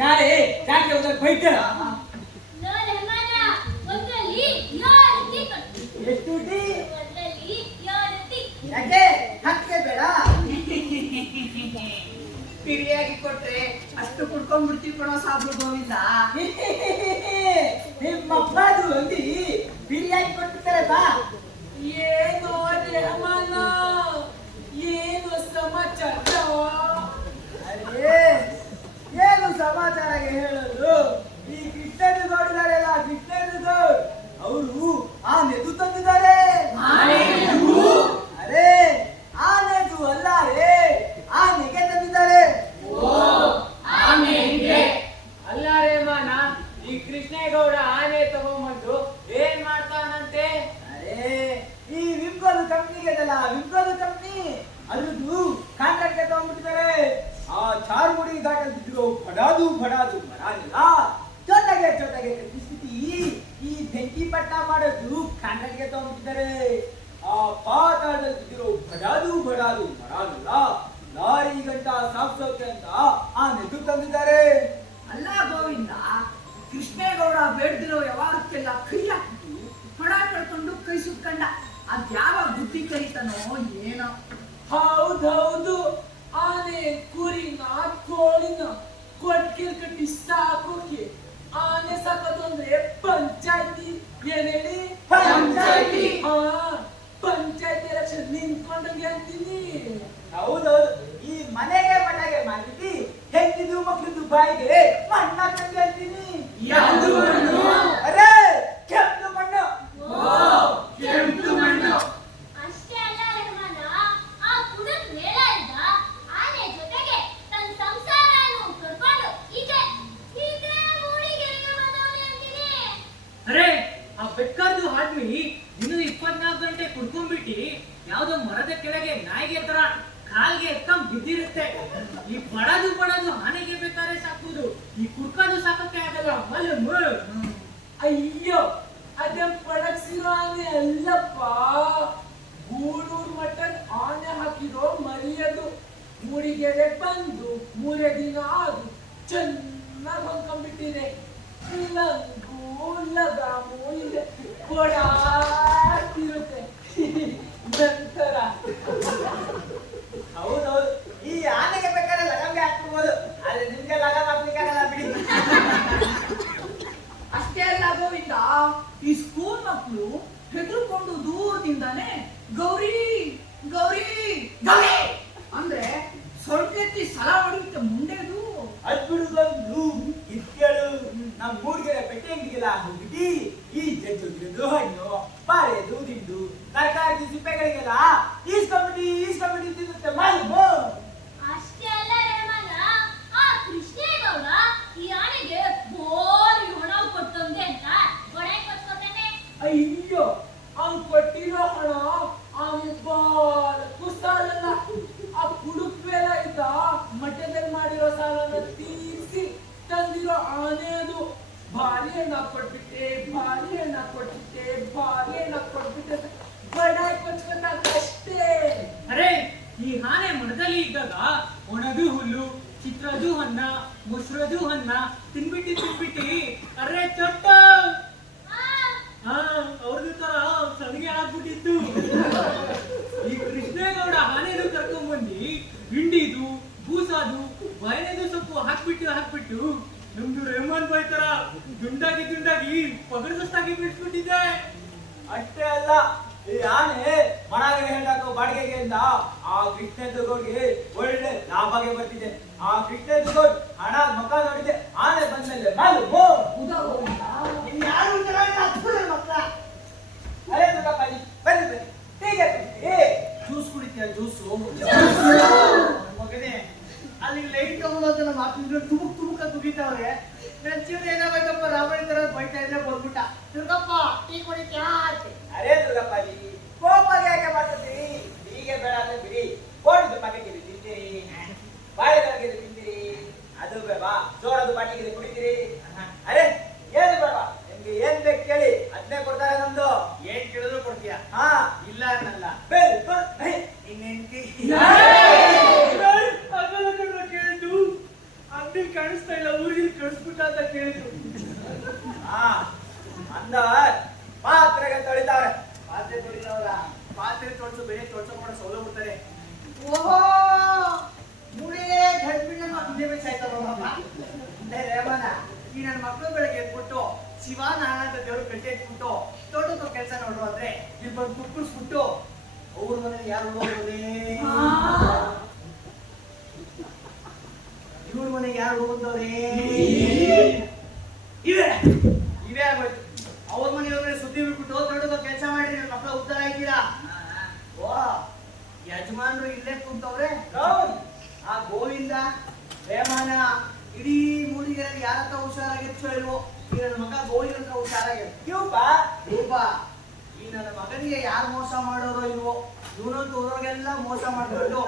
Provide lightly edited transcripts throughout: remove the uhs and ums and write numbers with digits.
जारे जाके उधर बैठ लो रहमाना ಒಂದರಲ್ಲಿ ಯಾರತಿ ಎಷ್ಟುಟಿ ಒಂದರಲ್ಲಿ ಯಾರತಿ ಯಾಕೆ ಹಕ್ಕೆ ಬೇಡ ಪಿರಿಯಾಗಿ ಕೊಟ್ರೆ ಅಷ್ಟು ಕುಡ್ಕೊಂಡ್ಬಿಡ್ತೀವಿ ಕಣೋ ಸಾಬ್ರು ಗೋವಿಂದ. ನಿಮ್ಮ ಅಪ್ಪದು ಒಂದು ಬಿರಿಯಾನಿ ಕೊಟ್ಟಿರ್ತಾರೆ ಬಾ. ಏನೋ ರೆಹಮಾನ, ಏನು ಸಮಾಚಾರ? ಅರೇ ಏನು ಸಮಾಚಾರ ಹೇಳೋದು? ಈ ಕೃಷ್ಣನ ಗೌಡಿದಾರೆಲ್ಲ ಕೃಷ್ಣನ ಗೌಡ್ ಅವರು ಆನೆದು ತಂದಿದ್ದಾರೆ. ಅರೇ ಆನೆದು ಅಲ್ಲ ರೇ, ಆನೆಗೆ ತಂದಿದ್ದಾರೆ. ಅಲ್ಲ ರೇಮಾನ, ಈ ಕೃಷ್ಣೇಗೌಡ ಆನೆ ತಗೊಂಬಂದು ಏನ್ ಮಾಡ್ತಾನಂತೆ? ಅರೇ ಈ ವಿಮ್ಕೋದು ಕಂಪ್ನಿಗೆ ಅದಲ್ಲ, ವಿಮ್ಕೋದು ಕಂಪ್ನಿ ಅದ್ರದ್ದು ಕಾಂಟ್ರಾಕ್ಟ್ ತಗೊಂಡ್ಬಿಟ್ಟಿದ್ದಾರೆ. ಆ ಚಾರ್ಮುಡಿ ಘಾಟಲ್ಲಿದ್ರು ಬಡಾದು ಮರಾನಿಲ್ಲ ಜೊತೆಗೆ ಕೃಷ್ಣಿ ಈ ಬೆಂಕಿ ಪಟ್ಟ ಮಾಡೋದು ಕಾಂಟ್ರಾಕ್ಟ್ಗೆ ತಗೊಂಡ್ಬಿಟ್ಟಿದ್ದಾರೆ. ಆ ಪಾತಾಳದಲ್ಲಿದ್ರು ಬಡಾದು ಮರಾನಿಲ್ಲ ಲಾರಿ ಗಂಟ ಸಾಕ್ಸೋಕೆ ಅಂತ ಆ ನೆದು ತಂದಿದ್ದಾರೆ. ಅಲ್ಲ ಗೋವಿಂದ, ಕೃಷ್ಣೇಗೌಡ ಬೇಡ್ದಿರೋ ವ್ಯವಹಾರಕ್ಕೆಲ್ಲ ಕೈ ಹಾಕಿದ್ದು ಹಣ ಕಳ್ಕೊಂಡು ಕೈ ಸುಟ್ಕೊಂಡ. ಅದ್ಯಾವ ಬುದ್ಧಿ ಕಲಿತಾನೋ ಏನೋ. ಹೌದೌದು, ಆನೆ ಕುರಿನ ಕೋಳಿನ ಕೊಟ್ಟಿಗೆ ಕಟ್ಟಿ ಸಾಕೋಕೆ ಆನೆ ಸಾಕೋದು ಅಂದ್ರೆ ಪಂಚಾಯ್ತಿ. ಏನ್ ಹೇಳಿ? ಪಂಚಾಯ್ತಿ. ಪಂಚಾಯ್ತಿ ಎಲೆಕ್ಷನ್ ನಿಂತ್ಕೊಂಡಂಗೆ ಅಂತೀನಿ. ಹೌದೌದು, ಈ ಮನೆಗೆ ಮಾಡಿದ್ದಿ ಹೆಂಗಿದು ಮಕ್ಕಳಿದ್ದು ಬಾಯಿಗೆ ಮಣ್ಣ ತಂದು ಹೇಳ್ತೀನಿ. ಯಾವ್ದು ಮಣ್ಣು? ಅರೇ ಕೆಂಪು ಮಣ್ಣು. ಕೆಂಪು ಮಣ್ಣು. ಅಷ್ಟೇ ಅಲ್ಲ रहमान ಆ ಕುಡುಕ್ ಮೇಳ ಇದ್ದ ಆನೆ ಜೊತೆಗೆ ತನ್ನ ಸಂಸಾರವನ್ನು ಕರ್ಕೊಂಡು ಈಚೆ ಮೂಡಿಗೆರೆಗೆ ಬಂದವನೇ ಅಂತೀನಿ. ಅರೆ ಆ ಬೆಕ್ಕರ್ದು ಆದ್ಮಿ ಇನ್ನು 24 ಗಂಟೆ ಕುಡ್ಕೊಂಡ್ಬಿಟ್ಟು ಯಾವ್ದೋ ಮರದ ಕೆಳಗೆ ನಾಯಿಗೆ ತರ ಕಾಲ್ಗೆ ಎತ್ತಂ ಬಿದ್ದಿರುತ್ತೆ. ಈ ಬಡದು ಆನೆಗೆ ಬೇಕಾದ್ರೆ ಸಾಕುದು, ಈ ಕುಡ್ಕೊಂಡು ಸಾಕಕ್ಕೆ ಆಗಲ್ಲ. ಅಯ್ಯೋ, ಅದೇ ಪಡಕ್ಸಿರೋ ಆನೆ ಅಲ್ಲಪ್ಪ, ಗೂಳೂರ್ ಮಟನ್ ಆನೆ ಹಾಕಿರೋ ಮರಿಯದು. ಮೂಡಿಗೆರೆ ಬಂದು 3 ದಿನ ಆದು ಚೆನ್ನಾಗಿ ಹೊಂದ್ಕೊಂಡ್ಬಿಟ್ಟಿದೆ. ಲಂಗು ಲಗಾಮು ಇದೆ, ಕೊಡಾತಿರುತ್ತೆ. ನಂತರ ಹೌದೌದು, ಈ ಆನೆಗೆ ಬೇಕಾದ್ರೆ ಲಗಾಮ್ಗೆ ಹಾಕ್ಬಿಡ್ಬೋದು, ಆದ್ರೆ ನಿಮ್ಗೆ ಲಗಾಮ್ ಹಾಕ್ಲಿಕ್ಕಾಗಲ್ಲ ಬಿಡಿ. ಅಷ್ಟೇ ಅಲ್ಲ ಗೋವಿಂದ, ಈ ಸ್ಕೂಲ್ ಮಕ್ಕಳು ಹೆದರ್ಕೊಂಡು ದೂರದಿಂದಾನೆ ಗೌರಿ ಗೌರಿ ಗೌರಿ ಅಂದ್ರೆ ಸೊಳ್ಳೆತ್ತಿ ಸಲ ಹೊಡೆಯುತ್ತೆ ಮುಂಡೆದು. ಅದ್ಬಿಡುಗಂದು ಇತ್ಯಳು ನಮ್ಮ ಮೂರ್ಗೆರೆ ಪೆಟ್ಟೆ ಅಂಗಡಿಗೆಲ್ಲ ಹೋಗ್ಬಿಟ್ಟು ಈ ಜಜ್ಜುಗಿರೋದು ಹಣ್ಣು ಬಾಳೆದು ದಿಂಡು ತರಕಾರಿ ಸಿಪ್ಪೆಗಳಿಗೆಲ್ಲ ಈಸ್ಕೊಂಡ್ಬಿಟ್ಟು ತಿನ್ನುತ್ತೆ ಮಾಲೂಮು. ಅಷ್ಟೇ ಅಲ್ಲ रहमान ಆ ಕೃಷ್ಣೇಗೌಡ ಈ ಆನೆಗೆ ಬೋರಿ ಹಣ ಕೊಟ್ಟಂಗೆ ಅಂತ ಹೊಡೆ ಕೊಟ್ಕೊತಾನೆ. ಅಯ್ಯೋ, ಅವ್ನು ಕೊಟ್ಟಿರೋ ಹಣ ಅವನು ಬಾಲಕ್ಕೂ ಸಾಲಲ್ಲ. ಆ ಕುಡುಕ್ ಬೇಲ ಇದ್ದ ಮಠದಲ್ಲಿ ಮಾಡಿರೋ ಸಾಲನ ತೀರಿಸಿ ತಂದಿರೋ ಆನೆ ಅದು. ಭಾರಿ ಹಣ ಕೊಟ್ಬಿಟ್ಟೆ ಬಡಾಯಿ ಕೊಚ್ಕೊಂಡಷ್ಟೇ. ಅರೆ ಈ ಆನೆ ಮರದಲ್ಲಿ ಇದ್ದಾಗ ಒಣದು ಹುಲ್ಲು, ಚಿತ್ರದು ಅನ್ನ, ಮೊಸರದು ಅನ್ನ ತಿನ್ಬಿಟ್ಟು ಅರೆ ಚೊಟ್ಟ ಅವ್ರದ್ದು ತರ ಸಲಿಗೆ ಆಗ್ಬಿಟ್ಟಿತ್ತು. ಈ ಕೃಷ್ಣೇಗೌಡ ಆನೆದು ಕರ್ಕೊಂಡ್ಬಂದು ಹಿಂಡಿದು ಬೂಸಾದು ಬಯನೆದು ಸೊಪ್ಪು ಹಾಕ್ಬಿಟ್ಟು ನಮ್ದು ರೆಹಮಾನ್ ಬಾಯ್ ತರ ದುಂಡಾಗಿ ಪಗಡದಷ್ಟಾಗಿ ಬಿಡಿಸ್ಬಿಟ್ಟಿದ್ದೆ. ಅಷ್ಟೇ ಅಲ್ಲ, ಈ ಆನೆ ಮನೆಗೆ ಹೆಣ್ಣಾಕೋ ಬಾಡಿಗೆಗೆ ಅಂತ ಆ ಕೃಷ್ಣೇಗೌಡ್ಗೆ ಒಳ್ಳೆ ಲಾಭಗೆ ಬರ್ತಿದೆ. ಆ ಕೃಷ್ಣೇಗೌಡ್ ಹಣ ಮಕ್ಕ ನೋಡಿದೆ, ಆನೆ ಬಂದ್ಮೇಲೆ ಮಾಲೂಮು. ಇನ್ಯಾರು ಮಕ್ಕಳ ಅರೇ ದುರ್ಗಪ್ಪಾಜಿ ಬನ್ನಿ ಹೀಗೆ ಜ್ಯೂಸ್ ಕುಡಿತೀಯ? ಜ್ಯೂಸು ಮಗನೇ, ಅಲ್ಲಿ ಲೈಟ್ ತಗೊಳ್ಳೋದು ನಮ್ಮ ಆಫೀಸ್ಗಳು ತುಮುಕ ತುಗಿತಾವ್ರೆ. ನನ್ನ ಜೀವನ ಏನಾಗಬೇಕಪ್ಪ, ರಾವಣ ತರ ಬೈತಾ ಇದ್ರೆ ಬಂದ್ಬಿಟ್ಟ. ದುರ್ಗಪ್ಪ ಟೀ ಕುಡಿತ್ಯಾ? ಅರೇ ದುರ್ಗಪ್ಪಾಜಿ ಕೋಪಗೆ ಯಾಕೆ ಮಾಡ್ತೀರಿ? ಹೀಗೆ ಬೇಡ ಅಂದ್ರೆ ಬಿಡಿ, ಕೋಡಿದು ಪಾಕೆಟ್ ತಿಂತೀರಿ, ಬಾಳೆಗಳಿಗೆ ತಿಂತೀರಿ, ಅದು ಬೇಡವಾ ಜೋಳದ ಪಾಟಿಗೆ ಕುಡಿತೀರಿ. ಅರೆ ಏನು ಬೇಡವಾ, ನಿಮ್ಗೆ ಏನ್ ಬೇಕು ಕೇಳಿ ಅದನ್ನೇ ಕೊಡ್ತಾರೆ. ನಮ್ದು ಏನ್ ಕೇಳಿದ್ರು ಕೊಡ್ತೀಯ? ಹಾ ಇಲ್ಲ ಅನ್ನಲ್ಲ. ಇನ್ನೆಂಟಿ ಕೇಳಿದ್ದು ಹೊಟ್ಟೆಲ್ ಕಾಣಿಸ್ತಾ ಇಲ್ಲ, ಊರಿಗೆ ಕಳಿಸ್ಬಿಟ್ಟ ಅಂತ ಕೇಳಿದ್ರು. ಹಾ ಅಂದ ಪಾತ್ರೆಗೆ ತೊಳಿತಾವ್ರೆ. ಪಾತ್ರೆ ತೊಳಿತಾವ್ರ, ಪಾತ್ರೆ ತೊಳ್ಸು ಬೇರೆ ತೊಳ್ಸೋ ಮಾಡೋ ಸೌಲಭ್ಯ ಬಿಡ್ತಾರೆ. ಓಹೋ ಮೂರೇ ಗಡ್ಬಿಣ್ಣ ಮಕ್ಕಳೇ ಬೇಕಾಯ್ತಲ್ಲ ರೇವಣ. ಈ ನನ್ನ ಮಕ್ಕಳು ಬೆಳಗ್ಗೆ ಎದ್ಬಿಟ್ಟು ಶಿವ ನಾರಾಯಣ ಅಂತ ದೇವ್ರು ಕಟ್ಟಿ ಎತ್ಬಿಟ್ಟು ತೋಟದ ಕೆಲಸ ನೋಡ್ರು ಅಂದ್ರೆ ಇಲ್ಲಿ ಬಂದು ಕುಕ್ಕಳಿಸ್ಬಿಟ್ಟು ಅವ್ರ ಮನೇಲಿ ಯಾರು ಹೋಗೋದೇ, ಇವ್ರ ಮನೆಗೆ ಯಾರು ಹೋಗೋದವ್ರೇ, ಇವೇ ಇವೇ ಆಗ್ಬೇಕು. ಅವ್ರ ಮನೆಯವ್ರೆ ಸುದ್ದಿ ಬಿಟ್ಬಿಟ್ಟು ತೋಟದ ಕೆಲಸ ಮಾಡಿ ನನ್ನ ಮಕ್ಕಳ ಉದ್ಧಾರ ಆಯ್ತೀರಾ. ಓ ಯಜಮಾನ್ರು ಇಲ್ಲೇ ಕೂತವ್ರೆ. ಆ ಗೋವಿಂದ ರೇಮಾನ ಇಡೀ ಮೂಡಿಗೆರೆ ಯಾರತ್ರ ಹುಷಾರಾಗಿರ್ಚೋ ಇಲ್ವೋ, ಈ ನನ್ನ ಮಗ ಗೋವಿಂದ ಹತ್ರ ಹುಷಾರಾಗಿರ್ ರೂಪ. ಈ ನನ್ನ ಮಗನಿಗೆ ಯಾರು ಮೋಸ ಮಾಡೋರೋ ಇಲ್ವೋ, ಇವನಂತೂ ಊರವ್ರಿಗೆಲ್ಲ ಮೋಸ ಮಾಡ್ಕೊಂಡು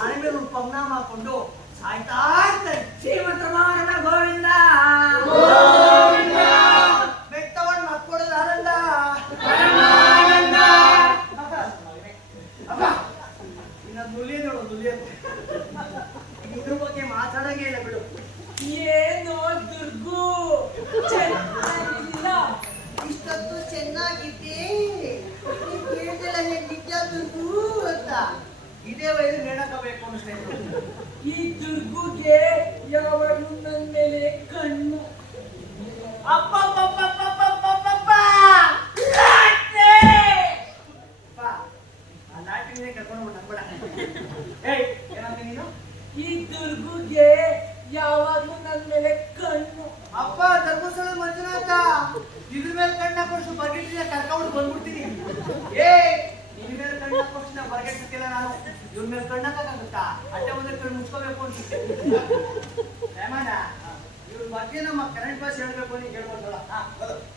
ಆನೆ ಮೇಲೆ ಒಂದು ಪರಿಣಾಮ ಹಾಕೊಂಡು ಸಾಯ್ತಾ ಇರ್ತಾರೆ. ಶ್ರೀಮಂತ ಮಾವನ ಗೋವಿಂದ ಬೆಟ್ಟವನ್ನು ಮಕ್ಕೊಡೋದು ಆನಂದ. ಅಪ್ಪ ಇನ್ನ ನುಲಿಯ ನೋಡು, ನುಲಿಯೋದು ಇದ್ರ ಬಗ್ಗೆ ಮಾತಾಡಂಗೆ ಇಲ್ಲ ಬಿಡು. ಏನೋ ದುರ್ಗು ಚೆನ್ನಾಗಿಲ್ಲ. ಇಷ್ಟೊತ್ತು ಚೆನ್ನಾಗಿದ್ದೆ, ನೀನ್ ಕೇಳ್ತಿಲ್ಲ ನಿಜ ದುರ್ಗು ಅಂತ. ಇದೇ ವಯಸ್ಸು ನೇಣಕಬೇಕು ಅನಿಸ್ತಾ ಇತ್ತು. ಈ ದುರ್ಗುಗೆ ಯಾವಾಗಲೂ ನನ್ನ ಮೇಲೆ ಕಣ್ಣು. ಅಪ್ಪಪ್ಪಪ್ಪಪ್ಪಪ್ಪಪ್ಪಪ್ಪ! ಅಪ್ಪ, ಆ ಲಾಟಿನೇ ಕರ್ಕೊಂಡು ನಂಬಡ. ಏಯ್ ಏನಂತ ನೀನು? ಈ ದುರ್ಗುಗೆ ಯಾವಾಗಲೂ ನನ್ನ ಮೇಲೆ ಕಣ್ಣು. ಅಪ್ಪ ಧರ್ಮಸ್ಥಳ ಮಂಜುನಾಥ, ಇದ್ರ ಮೇಲೆ ಕಣ್ಣ ಕೊಟ್ಟು ಬಗೆಟ್ಟಿನ ಕರ್ಕೊಂಡು ಬಂದ್ಬಿಡ್ತೀನಿ. ಏ ಇದ್ರ ಮೇಲೆ ಕಣ್ಣ ಕೊಟ್ಟು ನಾ ಬಗೆಟ್ಟಿಲ್ಲ ನಾನು. ಇವ್ರ ಮೇಲೆ ಕಣ್ಣಕ್ಕಾಗುತ್ತಾ? ಅಡ್ಡ ಮುಂದೆ ಕಣ್ಣು ಮುಚ್ಕೋಬೇಕು ಅನ್ಸುತ್ತೆ. ರೇಮಣ್ಣ, ಇವ್ರ ಬಗ್ಗೆ ನಮ್ಮ ಕರೆಂಟ್ ಬಾಸ್ ಹೇಳ್ಬೇಕು ನೀನು ಹೇಳ್ಬೋದಲ್ಲ.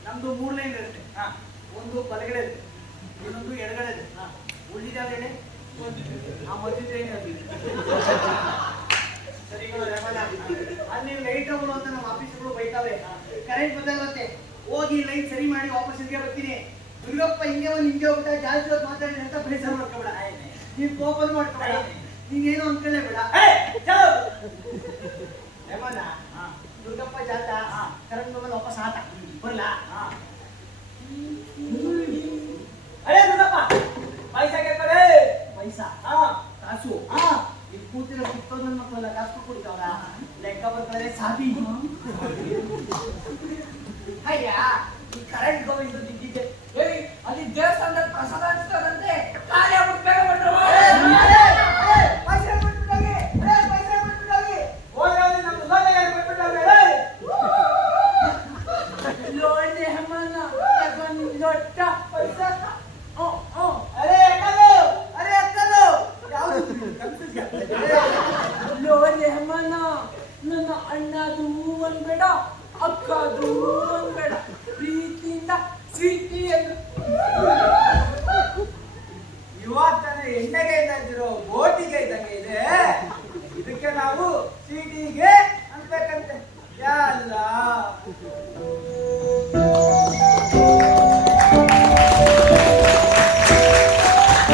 ನಮ್ದು 3 ಲೈನ್ ಇರುತ್ತೆ. ಒಂದು ಬಲಗಡೆ ಇದೆ, ಇನ್ನೊಂದು ಎಡಗಡೆ ಇದೆ. ಉಳಿದಾಗಡೆ ಆ ಮಧ್ಯದ ಸರಿಗಳು ರೇಮಣ್ಣ. ಅಲ್ಲಿ ಲೈಟ್ ಅವರು ಅಂತ ನಮ್ಮ ಆಫೀಸ್ಗಳು ಬೈತಾವೆ. ಕರೆಂಟ್ ಬದಲಾಗುತ್ತೆ, ಹೋಗಿ ಲೈಟ್ ಸರಿ ಮಾಡಿ ವಾಪಸ್ ಹಿಂಗೆ ಬರ್ತೀನಿ. ದುರ್ಗಪ್ಪ ಹಿಂಗೆ ಒಂದು ಹಿಂಗೆ ಹೋಗ್ಬಿಟ್ಟ, ಜಾಸ್ತಿ ಹೊತ್ತು ಮಾತಾಡಿ ಅಂತ ಬೇಸರ ಮಾಡ್ಕೊಬೇಡ. ನೀನ್ ಕೋಪ ಮಾಡ್ಕೊಬೇಡ, ನೀನೇನು ಅನ್ಕೊಳ್ಳೇ ಬೇಡ. ರೇಮಣ್ಣ, ದುರ್ಗಪ್ಪ ಜಾತ ಕರೆಂಟ್ ಮೊಬೈಲ್ ವಾಪಸ್ ಆತ ಬರ್ಲಾ? ಅರೇ ದುರ್ಗಪ್ಪ, ಪೈಸಾ ಕೇಳ್ತಾರೆ. ಪೈಸಾ ಹಾ ಕಾಸು ಇಲ್ಲಿ ಕೂತಿರೋ ಕಿತ್ತೋದ್ ನನ್ನ ಮಕ್ಕಳೆಲ್ಲ ಕಾಸು ಕೊಡ್ತಾವ್ರ. ಲೆಕ್ಕ ಬರ್ತಾರೆ ಸಾಬಿ. ಅಯ್ಯ ಈ ಕರೆಂಟ್ ಗೋವಿಂದ ದಿದ್ದಿದ್ದೆ. ಏಯ್ ಅಲ್ಲಿ ದೇವಸ್ಥಾನದಲ್ಲಿ ಪ್ರಸಾದ ಹಂಚ್ತಾರಂತೆ, ಖಾಲಿ ಆಗ್ಬಿಟ್ಟು ಬೇಗ ಬಂದ್ರು. ಪೈಸೆ ಕೊಟ್ಬಿಟ್ಟೋಗಿ, ಪೈಸೆ ಕೊಟ್ಬಿಟ್ಟೋಗಿ. ಹೋದ್ರೆ ನಮ್ಮ ಉದಾಹರಣೆ ಕೊಟ್ಬಿಟ್ಟವ್ರೆ. ಲೋಡೆ ಹಮ್ಮನ ತಗೊಂಡು ಲೊಟ್ಟ ಪೈಸಾ ಓ ಓ ಅರೆ ಅಕ್ಕಲು, ಅರೆ ಅಕ್ಕಲು. ಯಾವುದು ಲೋಡೆ ಹಮ್ಮನ ನನ್ನ ಅಣ್ಣದು ಅನ್ಬೇಡ, ಅಕ್ಕದು ಅನ್ಬೇಡ, ಪ್ರೀತಿಯಿಂದ ಸ್ವೀಟಿ ಎಂದು. ಇವತ್ತಾನೆ ಎಣ್ಣೆಗೆ ಇದ್ದಂಗಿರೋ ಬೋಟಿಗೆ ಇದ್ದಂಗೆ ಇದೆ. ಇದಕ್ಕೆ ನಾವು ಸಿಟಿಗೆ ಅನ್ಬೇಕಂತೆ. ಯಲ್ಲ